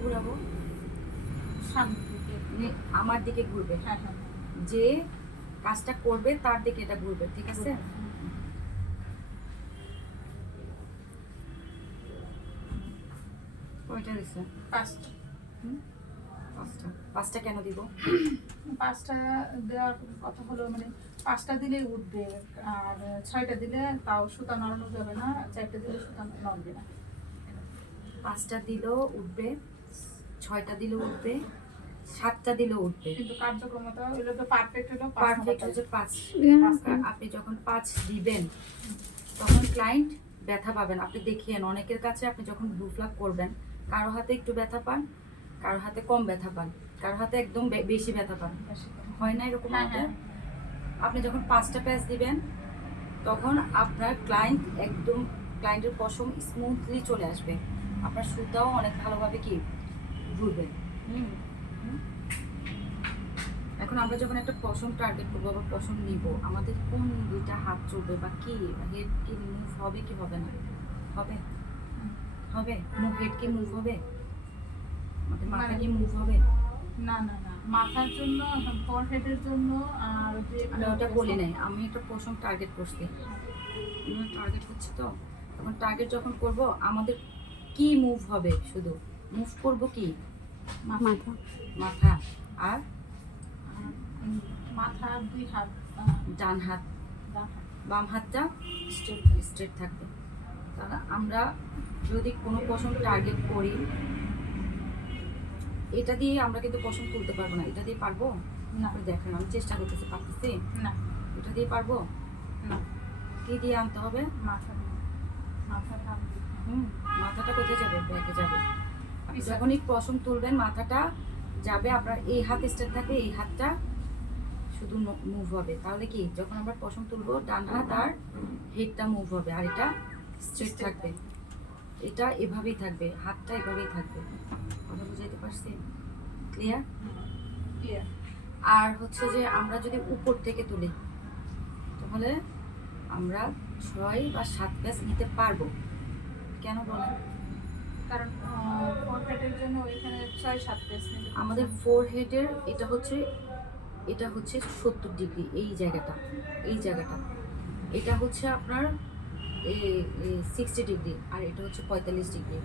ঘুরাবো? সামনের দিকে। আমার দিকে ঘুরবে। হ্যাঁ হ্যাঁ। যে কাজটা করবে তার দিকে এটা ঘুরবে, ঠিক আছে? কয়টা দিছে? 5টা। পাঁচটা কেন দিব? 5টা দেওয়ার কথা হলো মানে 5টা দিলেই উঠবে, আর 6টা দিলে তাও সুতা নড়ানো যাবে না, 4টা দিলে সুতা নড়বে না। 5টা দিলেও উঠবে, 6টা দিলেও উঠবে, 7টা দিলেও উঠবে, কিন্তু কার্যক্রমতা হলো তো পারফেক্ট হলো পারফেক্ট হচ্ছে 5। আপনি যখন 5 দিবেন তখন ক্লায়েন্ট ব্যথা পাবেন। আপনি দেখিয়েন অনেকের কাছে আপনি যখন ব্লু ফ্ল্যাগ করবেন, কারো হাতে একটু ব্যথা পান, কারো হাতে কম ব্যথা পান, কারো হাতে একদম বেশি ব্যথা পান, হয় না এরকম? আমাদের আপনি যখন 5টা প্যাচ দিবেন তখন আপনার ক্লায়েন্টের পশম স্মুথলি চলে আসবে, আপনার সুতাও অনেক ভালোভাবে কি ঘুরবে। এখন আমরা যখন একটা পশম টার্গেট করবো বা পশম নিব, আমাদের কোন দুইটা হাত চলবে বা কি হেড কি মুভ হবে কি হবে না? হবে হবে হেড কি মুভ হবে? আমাদের মাথা কি মুভ হবে? না না না, মাথার জন্য, ফরহেডের জন্য। আর যে আমি ওটা বলি নাই, আমি একটা পশম টার্গেট করছি, টার্গেট হচ্ছে তো। এখন টার্গেট যখন করব আমাদের কি মুভ হবে? শুধু মুভ করব কি? মাথা। মাথা আর মাথা, 2 হাত, ডান হাত, বাম হাতটা স্ট্রেট থাকবে। তাহলে আমরা যদি কোনো পশম টার্গেট করি, এটা দিয়ে আমরা কিন্তু পশম তুলতে পারবো না। এটা দিয়ে পারবো না? দেখেন আমি চেষ্টা করতেছি, পারতেছি না। এটা দিয়ে পারবো না। কি দিয়ে আনতে হবে? মাথাটা কোথায় যাবে? ব্যাকে যাবে। যখনই পশম তুলবেন মাথাটা যাবে, আপনার এই হাত স্ট্রেট থাকবে, এই হাতটা শুধু মুভ হবে। তাহলে কি যখন আমরা পশম তুলবো ডান হাত আর হেডটা মুভ হবে, আর এটা স্ট্রেট থাকবে। এটা এভাবেই থাকবে, হাতটা এভাবেই থাকবে। কথা বুঝাইতে পারছি? ক্লিয়ার? আর হচ্ছে যে আমরা যদি উপর থেকে তুলি তাহলে আমরা 6 বা 7 প্যাচ নিতে পারবো। কেন বলেন? কারণ ফরহেডের জন্য ওইখানে 6-7 প্যাচ নিতে আমাদের ফোরহেডের এটা হচ্ছে 70 ডিগ্রি, এই জায়গাটা এটা হচ্ছে আপনার 60 ডিগ্রি, আর এটা হচ্ছে 45 ডিগ্রি।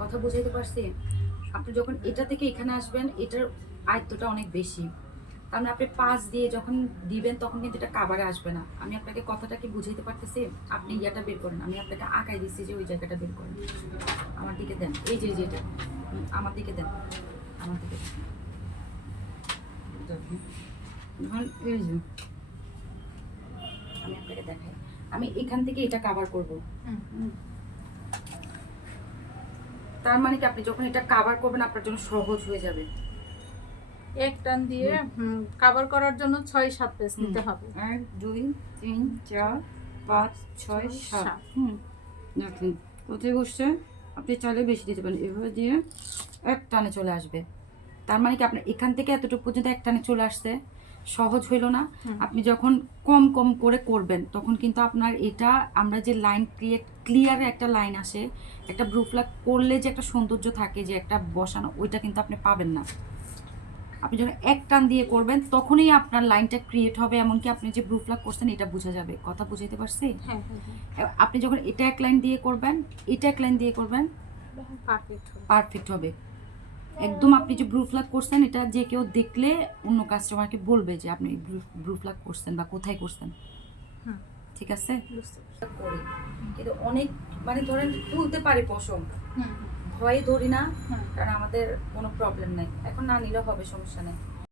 কথা বুঝাইতে পারছি? আপনি যখন এটা থেকে এখানে আসবেন, এটার আয়ত্তটা অনেক বেশি, তার মানে আপনি 5 দিয়ে যখন দিবেন তখন কিন্তু এটা কাভারে আসবে না। আমি আপনাকে কথাটা কি বুঝাইতে পারতেছি? আপনি ইয়াটা বের করেন, আমি আপনাকে আঁকাই দিচ্ছি যে ওই জায়গাটা বের করেন, আমার দিকে দেন, এই যে এটা আমার দিকে দেন, আমার দিকে ধরুন এই যে আমি আপনাকে দেখাই, আমি এখান থেকে এটা কাভার করব। তার মানে কি আপনি যখন এটা কাভার করবেন আপনার জন্য সহজ হয়ে যাবে। এক টান দিয়ে কভার করার জন্য 6-7 পেজ নিতে হবে। 1 2 3 4 5 6 7। দেখুন কোথায় বসছে, আপনি চাইলে বেশি দিতে পারেন, এভাবে দিয়ে এক টানে চলে আসবে। তার মানে কি আপনার এখান থেকে এতটুকু পর্যন্ত এক টানে চলে আসছে, সহজ হইল না? আপনি যখন কম কম করে করবেন তখন কিন্তু আপনার এটা, আমরা যে লাইন ক্লিয়ার একটা লাইন আসে, একটা ব্রু ফ্ল্যাগ করলে যে একটা সৌন্দর্য থাকে, যে একটা বসানো, ওইটা কিন্তু আপনি পাবেন না। আপনি যখন এক টান দিয়ে করবেন তখনই আপনার লাইনটা ক্রিয়েট হবে, এমনকি আপনি যে ব্রু ফ্ল্যাগ করছেন এটা বোঝা যাবে। কথা বুঝাইতে পারছি? আপনি যখন এটা এক লাইন দিয়ে করবেন, এটা এক লাইন দিয়ে করবেন, পারফেক্ট হবে একদম। আপনি যে ব্রু ফ্ল্যাগ করছেন এটা যে কেউ দেখলে অন্য কাস্টমারকে বলবে যে আপনি ব্রু ফ্ল্যাগ করছেন বা কোথায় করছেন। ঠিক আছে? কিন্তু অনেক মানে ধরেন তুলতে পারি পশম, ভয়ে ধরি না, কারণ আমাদের কোনো প্রবলেম নেই। এখন না নিলেও হবে, সমস্যা নেই।